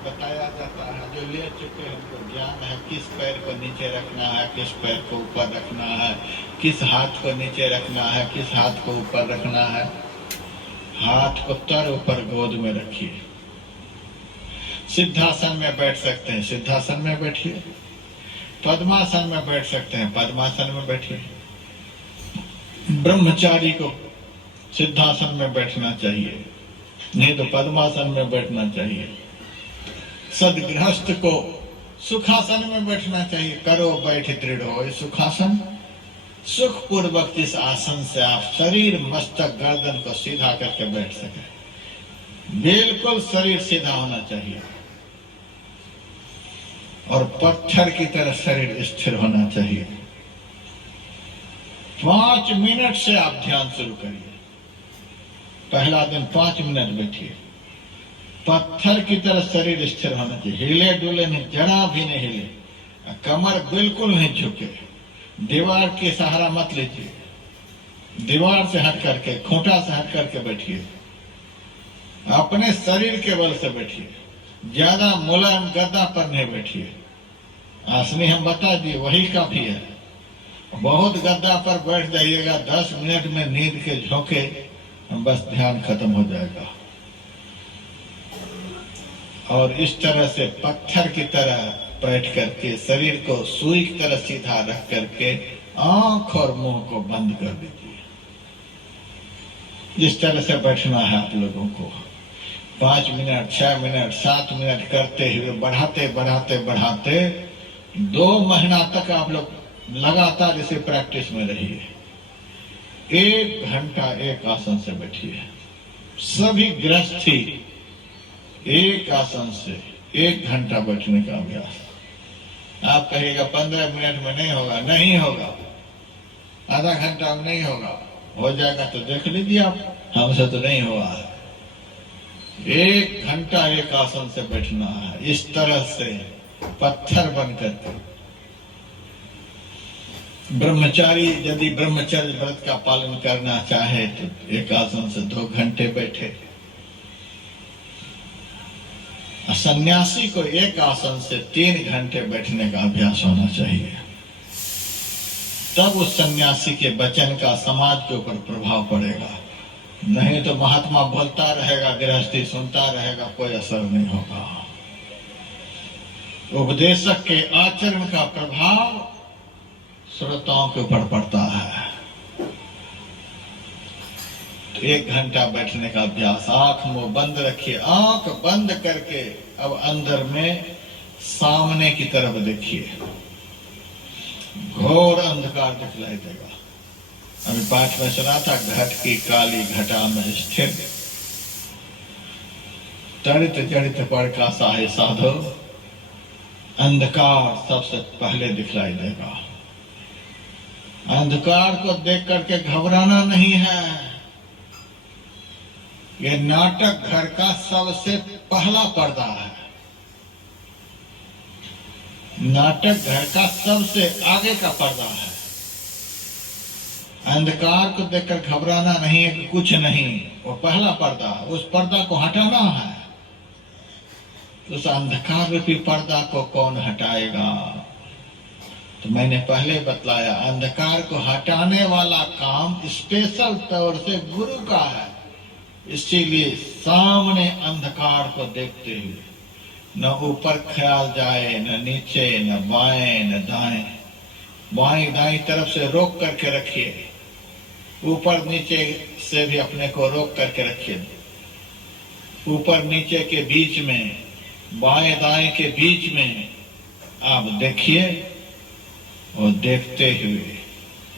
में बताया जाता है, जो ले चुके हैं उनको ज्ञान है, किस पैर को नीचे रखना है, किस पैर को ऊपर रखना है, किस हाथ को नीचे रखना है, किस हाथ को ऊपर रखना है। हाथ को तर ऊपर गोद में रखिए। सिद्धासन में बैठ सकते हैं, सिद्धासन में बैठिए। पद्मासन में बैठ सकते हैं, पद्मासन में बैठिए। ब्रह्मचारी को सिद्धासन में बैठना चाहिए, नहीं तो पद्मासन में बैठना चाहिए। सदगृहस्थ को सुखासन में बैठना चाहिए। करो बैठ दृढ़ हो सुखासन। सुख पूर्वक जिस आसन से आप शरीर मस्तक गर्दन को सीधा करके बैठ सके, बिल्कुल शरीर सीधा होना चाहिए और पत्थर की तरह शरीर स्थिर होना चाहिए। 5 मिनट से आप ध्यान शुरू करिए। पहला दिन 5 मिनट बैठिए। पत्थर की तरह शरीर स्थिर होना चाहिए, हिले डुले नहीं, जरा भी नहीं हिले, कमर बिल्कुल नहीं झुके, दीवार के सहारा मत लीजिए, दीवार से हट करके, खूंटा से हट करके बैठिए। अपने शरीर के बल से बैठिए, ज्यादा मुलायम गद्दा पर नहीं बैठिए। आसनी हम बता दिए, वही काफी है। बहुत गद्दा पर बैठ जाइएगा, 10 मिनट में नींद के झोंके बस ध्यान खत्म हो जाएगा। और इस तरह से पत्थर की तरह बैठ करके शरीर को सुई की तरह सीधा रख करके आंख और मुंह को बंद कर दीजिए। इस तरह से बैठना है आप लोगों को। 5 मिनट, 6 मिनट, 7 मिनट करते हुए बढ़ाते बढ़ाते बढ़ाते 2 महीना तक आप लोग लगातार इसे प्रैक्टिस में रहिए। 1 घंटा एक आसन से बैठिए। सभी गृहस्थी एक आसन से 1 घंटा बैठने का अभ्यास। आप कहिएगा 15 मिनट में नहीं होगा, नहीं होगा, आधा घंटा में नहीं होगा, हो जाएगा तो देख लीजिए आप, हमसे तो नहीं हुआ है। 1 घंटा एक आसन से बैठना है, इस तरह से पत्थर बन करके। ब्रह्मचारी यदि ब्रह्मचर्य व्रत का पालन करना चाहे तो एक आसन से 2 घंटे बैठे। सन्यासी को एक आसन से 3 घंटे बैठने का अभ्यास होना चाहिए। तब उस सन्यासी के वचन का समाज के ऊपर प्रभाव पड़ेगा। नहीं तो महात्मा बोलता रहेगा, गृहस्थी सुनता रहेगा, कोई असर नहीं होगा। उपदेशक के आचरण का प्रभाव श्रोताओं के ऊपर पड़ता है। 1 घंटा बैठने का अभ्यास। आंख मुंह बंद रखिए, आंख बंद करके अब अंदर में सामने की तरफ देखिए। घोर अंधकार दिखलाई देगा। अभी पाठ में सुना था, घट की काली घटा में स्थिर, तड़ित जड़ित प्रकाशा है साधो। अंधकार सबसे पहले दिखलाई देगा। अंधकार को देख करके घबराना नहीं है। ये नाटक घर का सबसे पहला पर्दा है। नाटक घर का सबसे आगे का पर्दा है। अंधकार को देखकर घबराना नहीं है कि कुछ नहीं, वो पहला पर्दा है। उस पर्दा को हटाना है। उस अंधकार रूपी पर्दा को कौन हटाएगा? तो मैंने पहले बतलाया, अंधकार को हटाने वाला काम स्पेशल तौर से गुरु का है। इसीलिए सामने अंधकार को देखते हुए न ऊपर ख्याल जाए, न नीचे, न बाएं, न दाएं। बाएं दाएं तरफ से रोक करके रखिए, ऊपर नीचे से भी अपने को रोक करके रखिए। ऊपर नीचे के बीच में, बाएं दाएं के बीच में आप देखिए और देखते हुए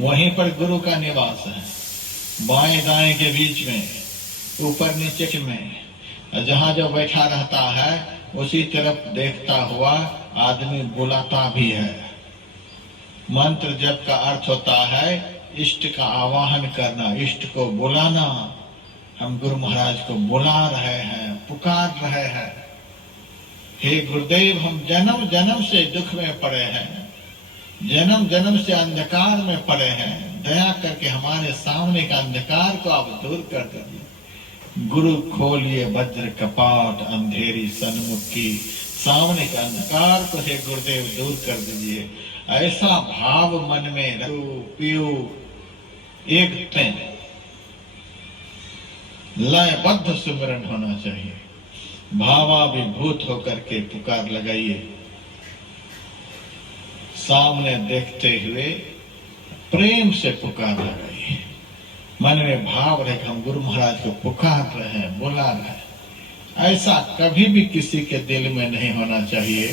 वहीं पर गुरु का निवास है। बाएं दाएं के बीच में, ऊपर नीचे में, जहां जो बैठा रहता है उसी तरफ देखता हुआ आदमी बुलाता भी है। मंत्र जप का अर्थ होता है इष्ट का आवाहन करना, इष्ट को बुलाना। हम गुरु महाराज को बुला रहे हैं, पुकार रहे हैं। हे गुरुदेव, हम जन्म जन्म से दुख में पड़े हैं, जन्म जन्म से अंधकार में पड़े हैं। दया करके हमारे सामने का अंधकार को आप दूर कर दीजिए। गुरु खोलिए वज्र कपाट, अंधेरी सन्मुख की, सामने के अंधकार को हे गुरुदेव दूर कर दीजिए। ऐसा भाव मन में रखो, पियो, एक लयबद्ध सुमिरन होना चाहिए। भावाभिभूत होकर के पुकार लगाइए, सामने देखते हुए प्रेम से पुकार लगाइए। मन में भाव रहे कि हम गुरु महाराज को पुकार रहे हैं, बुला रहे हैं। ऐसा कभी भी किसी के दिल में नहीं होना चाहिए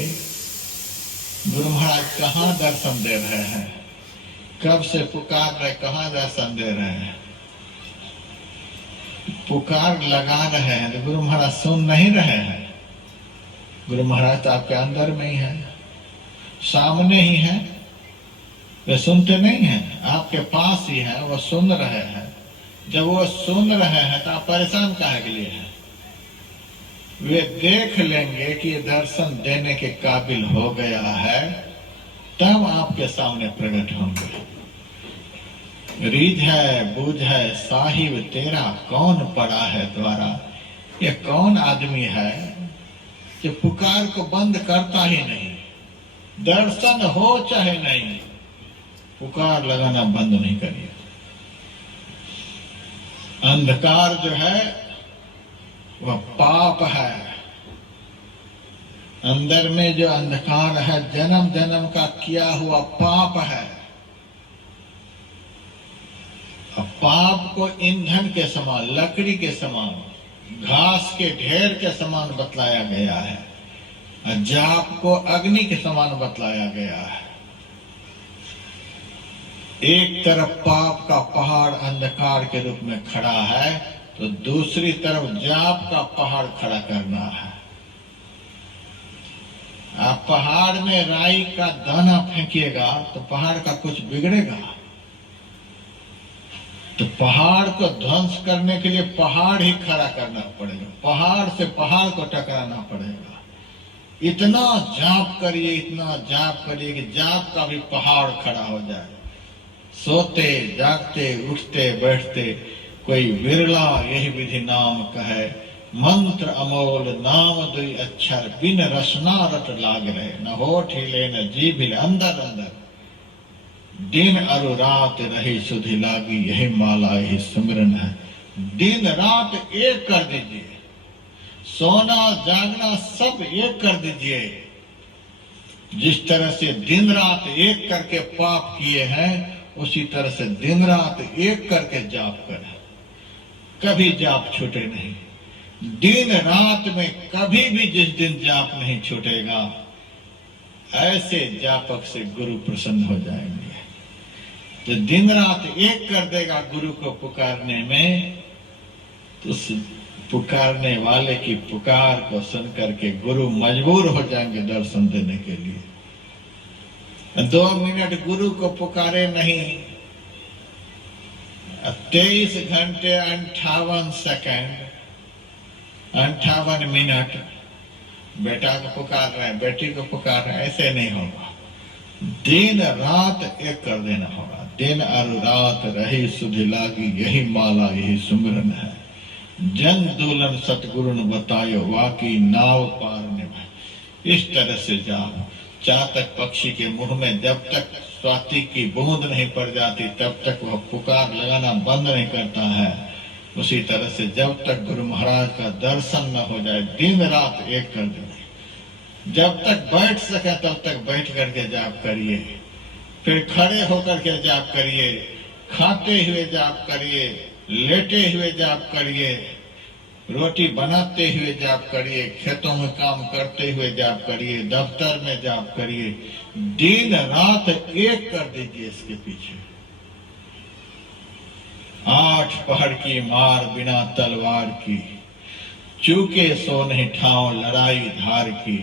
गुरु महाराज कहाँ दर्शन दे रहे हैं, कब से पुकार रहे, कहाँ दर्शन दे रहे हैं। पुकार लगा रहे हैं तो गुरु महाराज सुन नहीं रहे हैं। गुरु महाराज तो आपके अंदर में ही है, सामने ही है, वे सुनते नहीं हैं, आपके पास ही है, वो सुन रहे हैं। जब वो सुन रहे हैं तो आप परेशान काहे के लिए हैं? वे देख लेंगे कि ये दर्शन देने के काबिल हो गया है, तब आपके सामने प्रकट होंगे। रीझ है, बूझ है, साहिब तेरा कौन पड़ा है द्वारा। ये कौन आदमी है कि पुकार को बंद करता ही नहीं, दर्शन हो चाहे नहीं, पुकार लगाना बंद नहीं करिए। अंधकार जो है वह पाप है। अंदर में जो अंधकार है जन्म जन्म का किया हुआ पाप है। पाप को ईंधन के समान, लकड़ी के समान, घास के ढेर के समान बतलाया गया है। जाप को अग्नि के समान बतलाया गया है। एक तरफ पाप का पहाड़ अंधकार के रूप में खड़ा है तो दूसरी तरफ जाप का पहाड़ खड़ा करना है। आप पहाड़ में राई का दाना फेंकिएगा तो पहाड़ का कुछ बिगड़ेगा? तो पहाड़ को ध्वंस करने के लिए पहाड़ ही खड़ा करना पड़ेगा, पहाड़ से पहाड़ को टकराना पड़ेगा। इतना जाप करिए, इतना जाप करिए कि जाप का भी पहाड़ खड़ा हो जाए। सोते जागते उठते बैठते कोई विरला यही विधि नाम कहे, मंत्र अमोल नाम दुई अक्षर, बिन रसना रट लाग रहे, न होठ हिले न जीभ हिले, अंदर अंदर दिन अरु रात रही सुधि लागी, यही माला यही सिमरन है। दिन रात एक कर दीजिए, सोना जागना सब एक कर दीजिए। जिस तरह से दिन रात एक करके पाप किए हैं, उसी तरह से दिन रात एक करके जाप करें। कभी जाप छूटे नहीं। दिन रात में कभी भी जिस दिन जाप नहीं छूटेगा, ऐसे जापक से गुरु प्रसन्न हो जाएंगे। तो दिन रात एक कर देगा गुरु को पुकारने में, तो पुकारने वाले की पुकार को सुन करके गुरु मजबूर हो जाएंगे दर्शन देने के लिए। 2 मिनट गुरु को पुकारे नहीं, 23 घंटे 58 सेकंड 58 मिनट बेटा को पुकार रहे हैं, बेटी को पुकार रहे हैं, ऐसे नहीं होगा। दिन रात एक कर देना होगा। दिन और रात रही सुधि लागी, यही माला यही सुमिरन है। जन दोलन सतगुरु ने बतायो, वाकी नाव पार निभाए। इस तरह से जाओ। चातक पक्षी के मुंह में जब तक स्वाति की बूंद नहीं पड़ जाती तब तक वह पुकार लगाना बंद नहीं करता है। उसी तरह से जब तक गुरु महाराज का दर्शन न हो जाए, दिन रात एक कर दीजिए। जब तक बैठ सके तब तक बैठ करके जाप करिए, फिर खड़े होकर के जाप करिए, खाते हुए जाप करिए, लेटे हुए जाप करिए, रोटी बनाते हुए जाप करिए, खेतों में काम करते हुए जाप करिए, दफ्तर में जाप करिए। दिन रात एक कर दीजिए इसके पीछे। 8 पहर की मार बिना तलवार की, चूके सो नहीं ठाव लड़ाई धार की।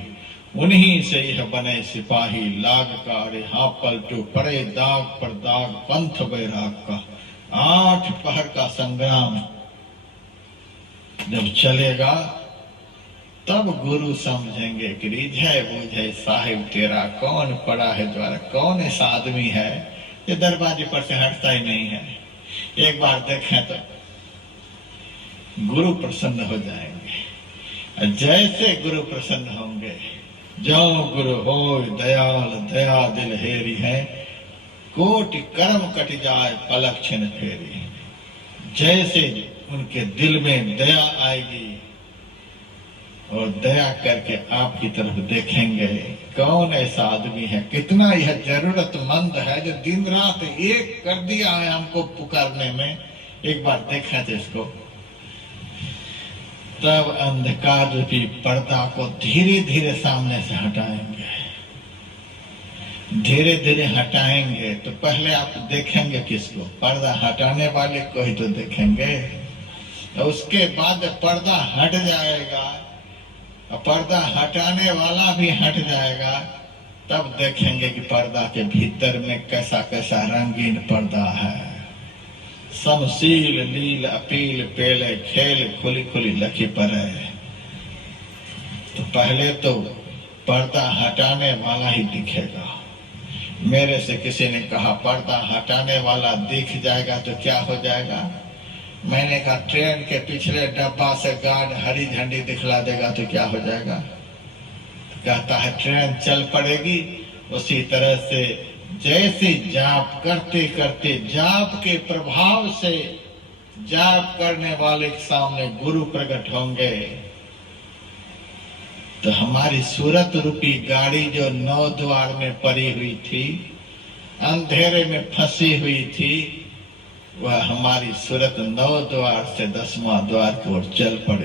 उन्हीं से यह बने सिपाही, लाग का अरे हाँ पलटू पड़े दाग पर दाग, पंथ बैराग का। 8 पहर का संग्राम जब चलेगा तब गुरु समझेंगे कि रिझे बूझे साहिब तेरा कौन पड़ा है द्वारा। कौन ऐसा आदमी है ये दरवाजे पर से हटता ही नहीं है। एक बार देखें तो गुरु प्रसन्न हो जाएंगे। जैसे गुरु प्रसन्न होंगे, जो गुरु हो दयाल दया दिल हेरी है, कोटि कर्म कट जाए पलक छिन फेरी। जैसे उनके दिल में दया आएगी और दया करके आपकी तरफ देखेंगे, कौन ऐसा आदमी है, कितना यह जरूरतमंद है जो दिन रात एक कर दिया है हमको पुकारने में, एक बार देखा थे इसको। तब अंधकार रूपी पर्दा को धीरे धीरे सामने से हटाएंगे, धीरे धीरे हटाएंगे। तो पहले आप देखेंगे किसको? पर्दा हटाने वाले को ही तो देखेंगे। तो उसके बाद पर्दा हट जाएगा, पर्दा हटाने वाला भी हट जाएगा, तब देखेंगे कि पर्दा के भीतर में कैसा कैसा रंगीन पर्दा है। समशील लील अपील पेले खेल खुली खुली लखी पर है। तो पहले तो पर्दा हटाने वाला ही दिखेगा। मेरे से किसी ने कहा पर्दा हटाने वाला दिख जाएगा तो क्या हो जाएगा? मैंने कहा ट्रेन के पिछले डब्बा से गार्ड हरी झंडी दिखला देगा तो क्या हो जाएगा? तो कहता है ट्रेन चल पड़ेगी। उसी तरह से जैसे जाप करते करते जाप के प्रभाव से जाप करने वाले के सामने गुरु प्रकट होंगे, तो हमारी सूरत रूपी गाड़ी जो 9 द्वार में पड़ी हुई थी, अंधेरे में फंसी हुई थी, वह हमारी सूरत 9 द्वार से 10वां द्वार की ओर चल पड़े।